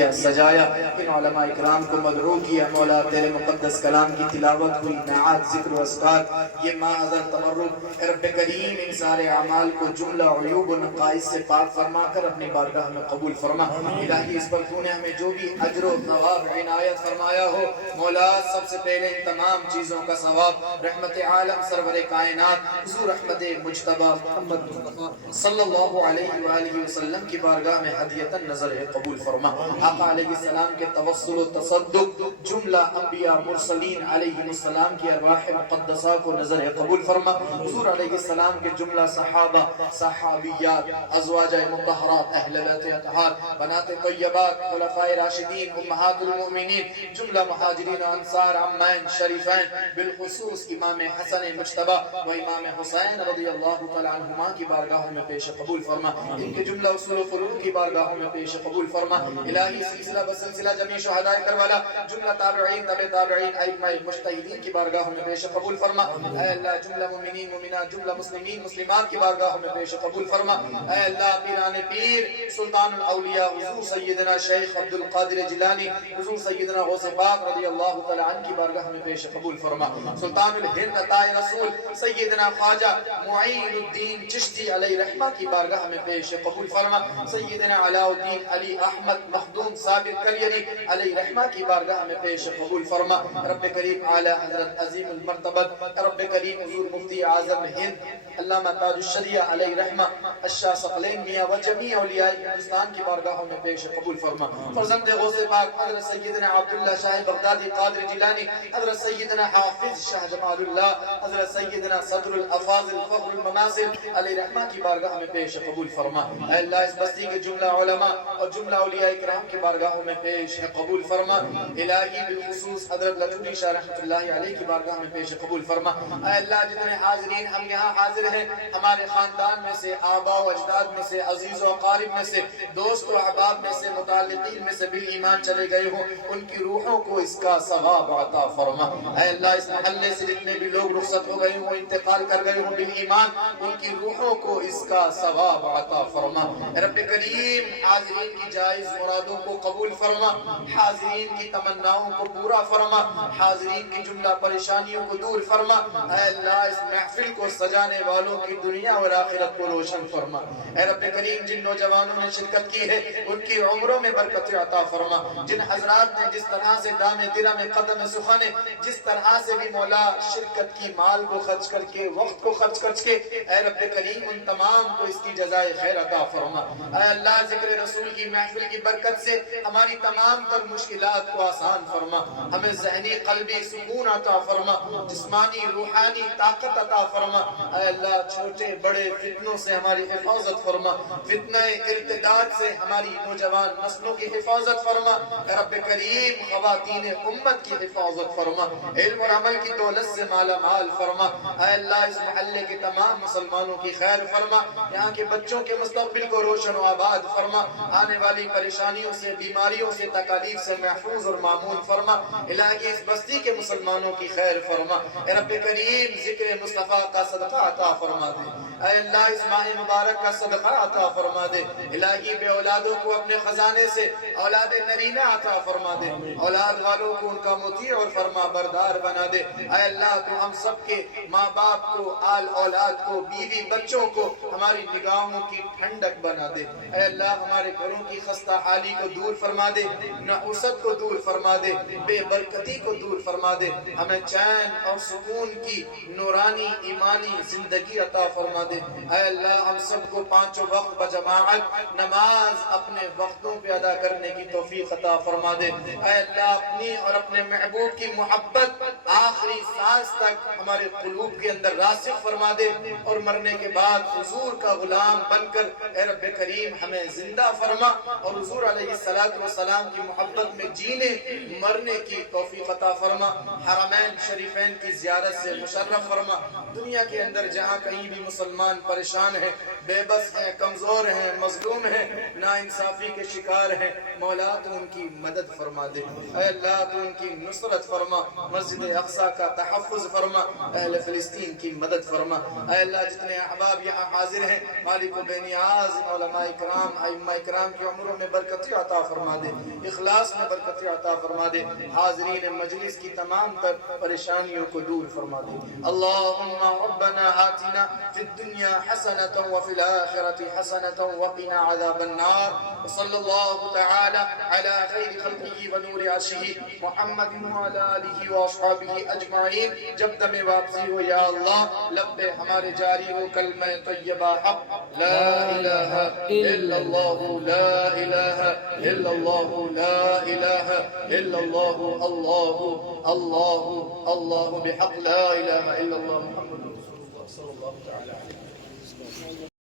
کیا، سجایا، ان علماء اکرام کو مدعو کیا، مولا تیرے مقدس کلام کی تلاوت ہوئی، نعات، ذکر و اذکار، یہ محضر تبرک، اے رب کریم ان سارے اعمال کو جملہ عیوب و نقائص سے پاک فرما کر اپنی بارگاہ میں قبول فرما۔ الہی اس پر تو نے ہمیں جو بھی اجر و ثواب عنایت فرمایا ہو، مولا سب سے پہلے ان تمام چیزوں کا ثواب رحمت عالم سرور کائنات حضور احمد مجتبی محمد مصطفیٰ صلی اللہ علیہ وآلہ وسلم کی بارگاہ میں ہدیۃً نظر قبول فرما۔ آقا علیہ السلام کے توسل و تصدق جملہ انبیاء مرسلین علیہ السلام کی ارواح مقدسہ کو نظر قبول فرما۔ حضور علیہ السلام کے جملہ صحابہ، صحابیات، ازواج مطہرات، اہل بیت اطہار، بنات طیبات، خلفاء راشدین، امہات المؤمنین، جملہ مہاجرین و انصار، عمین شریفین، بالخصوص امام حسن مجتبی و امام حسین رضی اللہ تعالی عنہما کی بارگاہوں میں پیش قبول فرما۔ ان کے جملہ اصول و فروع کی بارگاہوں میں پیش قبول فرما۔ الہی سلسلہ بسلسلہ جمیع شہداء کربلا، جملہ تابعین، تبع تابعین، ائمہ مجتہدین کی بارگاہوں میں پیش قبول فرما۔ اے اللہ جملہ مومنین مومنات، جملہ مسلمین مسلمات کی بارگاہوں میں پیش قبول فرما۔ اے اللہ پیران پیر، سلطان الاولیاء حضور سیدنا شیخ عبد القادر جیلانی، حضور سیدنا غوث پاک رضی اللہ تعالی عنہ کی بارگاہ میں پیش قبول فرما۔ سلطان الہند عطائے رسول سیدنا خواجہ معین الدین چشتی علیہ رحمہ کی بارگاہ میں پیش قبول فرما۔ سیدنا علاء الدین علی احمد مخدوم صابر کلیری علیہ رحمہ کی بارگاہ میں پیش قبول فرما۔ رب کریم اعلی حضرت عظیم المرتبت، رب کریم حضور مفتی اعظم ہند علامہ تاج الشریعہ علیہ رحمہ الشاہ ثقلین میاں و جمیع اولیاء ہندوستان کی بارگاہوں میں پیش قبول فرما۔ فرزند غوث پاک حضرت سیدنا عبداللہ شاہ بغدادی قادر جیلانی، حضرت سیدنا حافظ شاہ جمال اللہ، حضرت سیدنا صدر الافاضل فخر المنازل علیہ رحمہ کی بارگاہ میں پیش قبول فرما۔ اے اللہ اس بستی کے جملہ علماء اور جملہ اولیاء اکرام کی بارگاہوں میں پیش قبول فرما۔ الہی بالخصوص حضرت لٹوری شاہ رحمۃ اللہ علیہ کی بارگاہ میں پیش قبول فرما۔ اے اللہ جتنے حاضرین ہم یہاں حاضر ہیں، ہمارے خاندان میں سے، آباء و اجداد میں سے، عزیز و اقارب میں سے، دوست و احباب میں سے، متعلقین میں سے بالایمان چلے گئے ہوں، ان کی روحوں کو اس کا ثواب عطا فرما۔ اے اللہ اس محلے سے جتنے بھی لوگ رخصت ہو گئے ہوں، انتقال کر گئے ہوں بالایمان، ان کی روحوں کو اس کا ثواب عطا فرما۔ رب کریم حاضرین کی جائز مرادوں کو قبول فرما، حاضرین کی تمناؤں کو پورا فرما، حاضرین کی جملہ پریشانیوں کو دور فرما۔ اے اللہ اس محفل کو سجانے والوں کی دنیا اور آخرت کو روشن فرما۔ اے رب کریم جن نوجوانوں نے شرکت کی ہے ان کی عمروں میں برکت عطا فرما۔ جن حضرات نے جس طرح سے دام درم قدم سخن، جس طرح سے بھی مولا شرکت کی، مال کو خرچ کر کے، وقت کو خرچ کر کے، اے رب کریم ان تمام کو اس کی جزائے خیر عطا فرما۔ اے اللہ ذکر رسول کی محفل کی برکت سے ہماری تمام تر مشکلات کو آسان فرما، ہمیں ذہنی قلبی سکون عطا فرما، جسمانی روحانی طاقت عطا فرما۔ اے اللہ چھوٹے بڑے فتنوں سے ہماری حفاظت فرما، فتنہ ارتداد سے ہماری نوجوان نسلوں کی حفاظت فرما۔ اے رب کریم خواتین امت کی حفاظت فرما، علم اور عمل کی دولت سے مالا مال فرما۔ اے اللہ اس محلے کے تمام مسلمانوں کی خیر فرما، یہاں کے بچوں کے مستقبل کو روشن و آباد فرما، آنے والی پریشانیوں سے، بیماریوں سے، تکالیف سے محفوظ اور معمون فرما۔ الہی اس بستی کے مسلمانوں کی خیر فرما۔ اے رب کریم ذکر مصطفیٰ کا صدقہ عطا فرما دے۔ اے اللہ اس ماہ مبارک کا صدقہ عطا فرما دے۔ الہی بے اولادوں کو اپنے خزانے سے اولاد نرینہ عطا فرما دے، اولاد والوں کو ان کا مطیع اور فرما بردار بنا دے۔ اے اللہ تو ہم سب کے ماں باپ کو، آل اولاد کو، بیوی بچوں کو ہماری نگاہوں کی ٹھنڈک بنا دے۔ اے اللہ ہمارے گھروں کی خستہ حالی کو دور فرما دے، نحوست کو دور فرما دے، بے برکتی کو دور فرما دے، ہمیں چین اور سکون کی نورانی ایمانی زندگی عطا فرما دے۔ اے اللہ ہم سب کو پانچوں وقت بجماعت نماز اپنے وقتوں پہ ادا کرنے کی توفیق عطا فرما دے۔ اے اللہ اپنی اور اپنے محبوب کی محبت آخری سانس تک ہمارے قلوب کے اندر راسخ فرما دے، اور مرنے کے بعد حضور کا غلام بن کر اے رب کریم ہمیں زندہ فرما، اور حضور علیہ السلام کی محبت میں جینے مرنے کی توفیق عطا فرما۔ حرمین شریفین کی زیارت سے مشرف فرما۔ دنیا کے اندر جہاں کہیں بھی مسلمان پریشان ہے، بے بس ہیں، کمزور ہیں، مظلوم ہیں، ناانصافی کے شکار ہیں، مولا تو ان کی مدد فرما دے، اے اللہ تو ان کی نصرت فرما، مسجد اقصی کا تحفظ فرما، اہل فلسطین کی مدد فرما، اے اللہ جتنے احباب یہاں حاضر ہیں مالک و بے نیاز علماء کرام ائمہ کرام کی عمروں میں برکتی عطا فرما دے، اخلاص میں برکتی عطا فرما دے، حاضرین مجلس کی تمام تر پریشانیوں کو دور فرما دے۔ اللہم ربنا آتنا فی الدنیا حسنة وفی الآخرة حسنة وقنا عذاب النار، وصلی اللہ تعالی علی خیر خلقہ ونور عرشہ محمد وعلی آلہ واصحابہ اجمعین۔ جب دم واپسی ہو یا اللہ لب پہ ہمارے جاری ہو کلمہ طیبہ حق لا الہ الا اللہ لا الہ الا اللہ لا الہ الا اللہ اللہ اللہ اللہ بحق لا الہ الا اللہ محمد رسول اللہ صلی اللہ تعالی علیہ وسلم۔